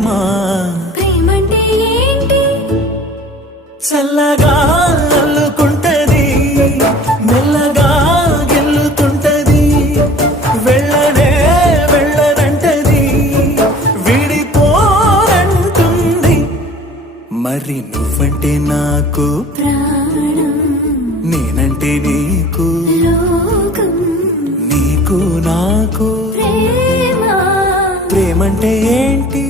ప్రేమ ప్రేమంటే ఏంటి చల్లగా అల్లుకుంటది మెల్లగా గెల్లుతుంటది వెళ్ళనే వెళ్ళనంటది విడిపోనంటుంది మరి నువ్వంటే నాకు ప్రాణం నేనంటే నీకు లోకం నీకు నాకు ప్రేమ ప్రేమంటే ఏంటి